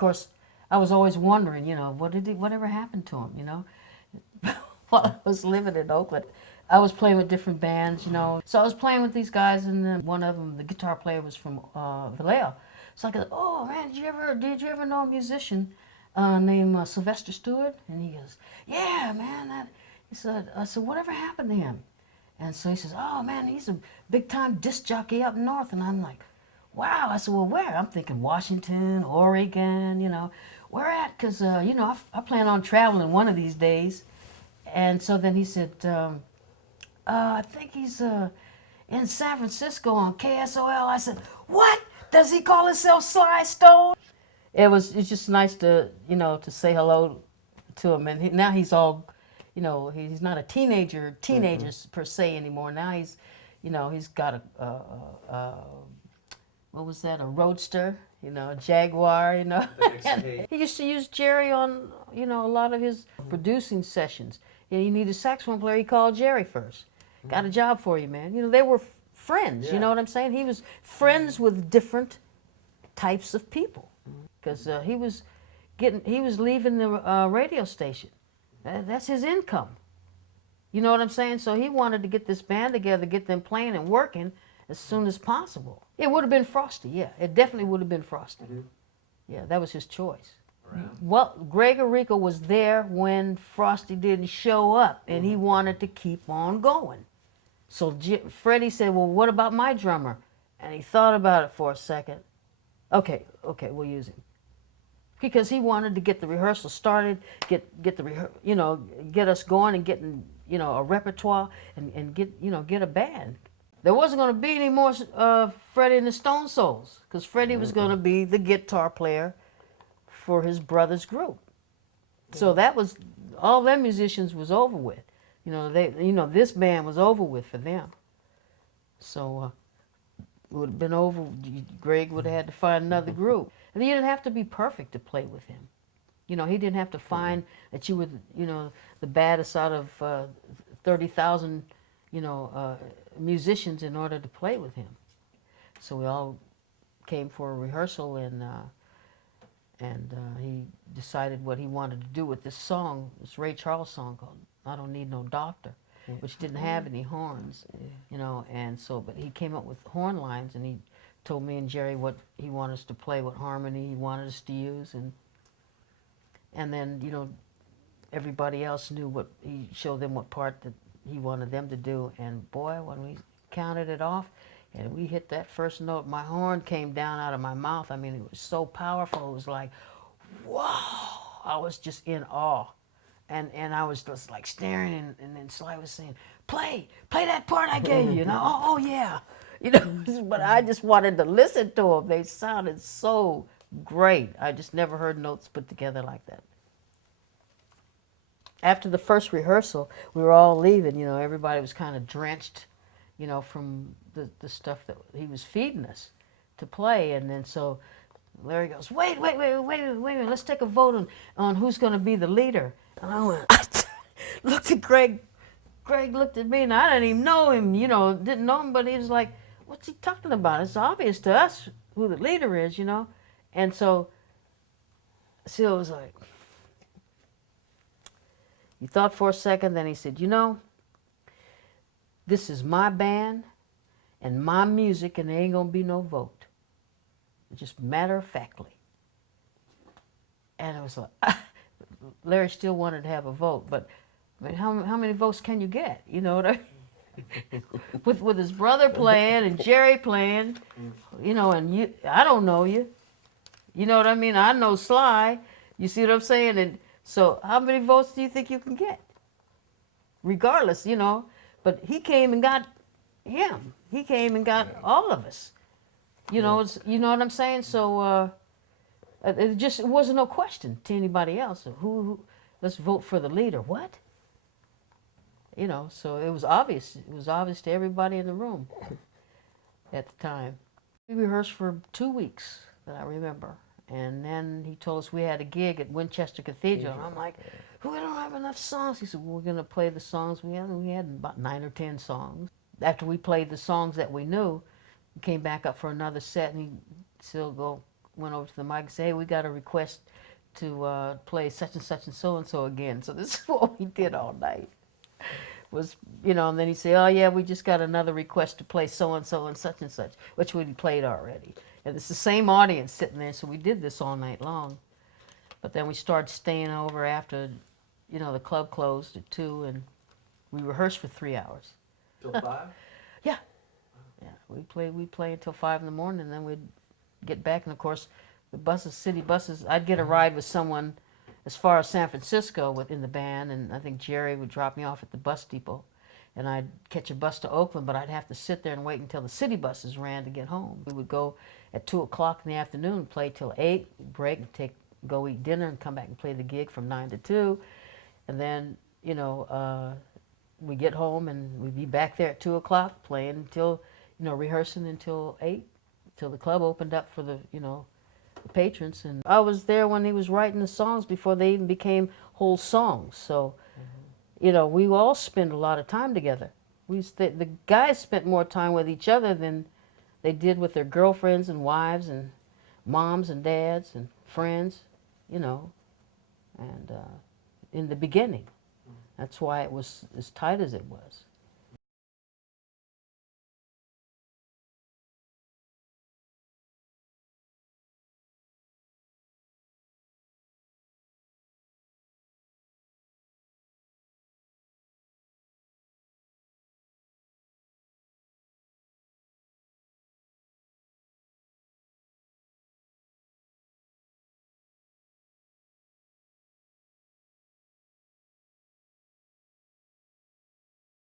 course, I was always wondering, whatever happened to him, while I was living in Oakland. I was playing with different bands, So I was playing with these guys, and then one of them, the guitar player, was from Vallejo. So I go, oh man, did you ever know a musician named Sylvester Stewart? And he goes, yeah, man. I said, whatever happened to him? And so he says, oh man, he's a big time disc jockey up north. And I'm like, wow. I said, well, where? I'm thinking Washington, Oregon, where at? Because, I plan on traveling one of these days. And so then he said, I think he's in San Francisco on KSOL. I said, what? Does he call himself Sly Stone? It's just nice to, to say hello to him. And now he's all, he's not a teenager per se anymore. Now he's got a what was that, a Roadster, a Jaguar, And he used to use Jerry on, a lot of his producing sessions. He needed a saxophone player, he called Jerry first. Got a job for you, man. They were friends, you know what I'm saying? He was friends with different types of people. Because he was leaving the radio station. That's his income. You know what I'm saying? So he wanted to get this band together, get them playing and working as soon as possible. It would have been Frosty, yeah. It definitely would have been Frosty. Yeah, that was his choice. Right. Well, Greg Arico was there when Frosty didn't show up, and he wanted to keep on going. So Freddie said, well, what about my drummer? And he thought about it for a second. Okay, we'll use him. Because he wanted to get the rehearsal started, get us going and getting, a repertoire and get a band. There wasn't going to be any more Freddie and the Stone Souls, because Freddie was going to be the guitar player for his brother's group. So that was, all them musicians was over with. This band was over with for them. So it would have been over. Greg would have had to find another group. And you didn't have to be perfect to play with him. He didn't have to find that you were, the baddest out of 30,000, musicians in order to play with him. So we all came for a rehearsal, and he decided what he wanted to do with this song, this Ray Charles song called "I Don't Need No Doctor," which didn't have any horns, and so, but he came up with horn lines, and he told me and Jerry what he wanted us to play, what harmony he wanted us to use, and then, everybody else knew what, he showed them what part that he wanted them to do, and boy, when we counted it off, and we hit that first note, my horn came down out of my mouth. I mean, it was so powerful. It was like, whoa! I was just in awe. And I was just like staring, and then Sly was saying, play that part I gave you. Oh yeah. But I just wanted to listen to them. They sounded so great. I just never heard notes put together like that. After the first rehearsal, we were all leaving, everybody was kind of drenched, from the stuff that he was feeding us to play. And then so Larry goes, wait a minute, let's take a vote on who's going to be the leader. And I went, looked at Greg. Greg looked at me, and I didn't even know him, didn't know him, but he was like, what's he talking about? It's obvious to us who the leader is, And so Seal was like, he thought for a second, then he said, this is my band and my music, and there ain't going to be no vote. Just matter-of-factly. And it was like, Larry still wanted to have a vote, but I mean, how many votes can you get? You know what I mean? with his brother playing and Jerry playing, and I don't know you. You know what I mean? I know Sly. You see what I'm saying? And so how many votes do you think you can get? Regardless, But he came and got him. He came and got all of us. You know what I'm saying? So it wasn't no question to anybody else. Who let's vote for the leader. What? So it was obvious. It was obvious to everybody in the room at the time. We rehearsed for 2 weeks, that I remember. And then he told us we had a gig at Winchester Cathedral. And I'm like, we don't have enough songs. He said, well, we're going to play the songs we had. And we had about 9 or 10 songs. After we played the songs that we knew, we came back up for another set, and he'd still go, went over to the mic and said, hey, we got a request to play such and so again. So this is what we did all night. Was, you know, and then he said, oh yeah, we just got another request to play so and such, which we played already. And it's the same audience sitting there, so we did this all night long. But then we started staying over after, you know, the club closed at 2, and we rehearsed for 3 hours. Till 5? Yeah. Yeah, we play until 5 in the morning, and then we'd get back. And of course, the buses, city buses, I'd get a ride with someone as far as San Francisco within the band, and I think Jerry would drop me off at the bus depot, and I'd catch a bus to Oakland, but I'd have to sit there and wait until the city buses ran to get home. We would go at 2 o'clock in the afternoon, play till 8, break, and go eat dinner, and come back and play the gig from 9 to 2, and then, you know, we get home and we'd be back there at 2 o'clock playing until, you know, rehearsing until 8, till the club opened up for the, you know, the patrons. And I was there when he was writing the songs before they even became whole songs. So, you know, we all spent a lot of time together. The guys spent more time with each other than they did with their girlfriends and wives and moms and dads and friends, you know, and in the beginning. That's why it was as tight as it was.